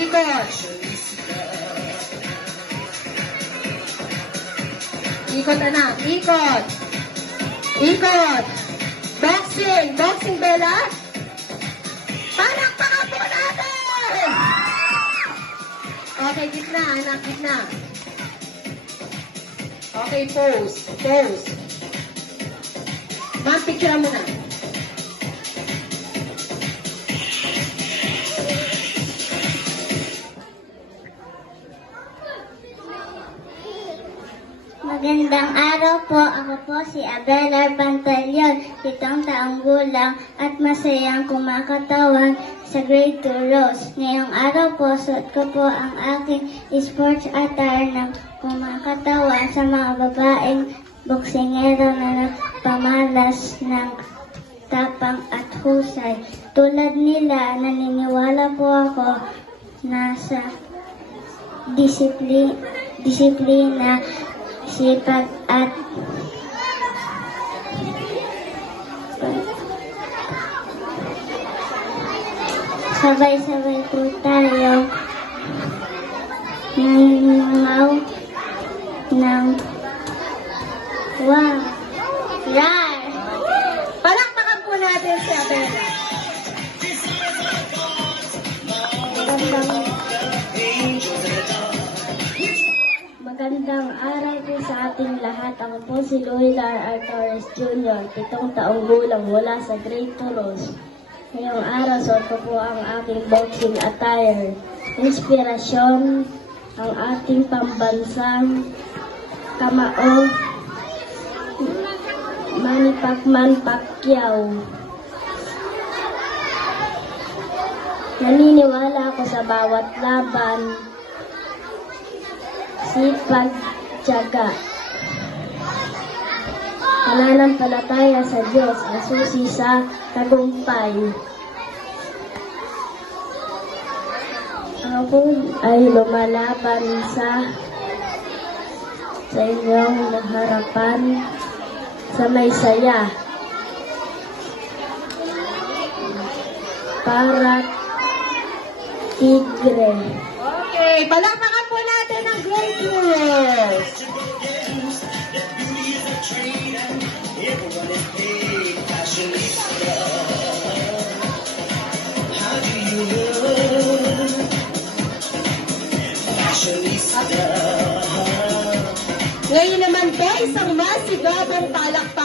Ikot. Ikot, anak. Ikot. Ikot. Boxing. Boxing, Bella. Palakpakan po natin! Okay, gitna, anak. Gitna. Okay, pose. Pose. Ma'am, picture mo na. Magandang araw po. Ako po si Abela Pantaleon, 7 taong gulang at masayang kumakatawan sa grade 2 Rose. Ngayong araw po, suot ko po ang aking sports attire na kumakatawan sa mga babaeng boksingero na nagpamalas ng tapang at husay. Tulad nila, naniniwala po ako na sa disiplina, sipag at sabay-sabay po tayo nangingaw ng wow. Rar! Palakpakan po natin si Abela. Magandang araw po sa ating lahat. Ako po si Luilar R. Torres Jr., 7 taong gulang mula sa grade 2 Rose. Ngayong araw, suot ko po ang aking boxing attire. Inspirasyon, ang ating pambansang kamao, Manny Pacquiao. Naniniwala ako sa bawat laban, sipag, tiyaga. Pananampalataya sa Diyos ang susi sa tagumpay. Ako ay lumalaban sa inyong harapan sa may saya para tigre. Okay, palakpakan po natin ang grade 2. Ngayon naman po, isang masigabong palakpakan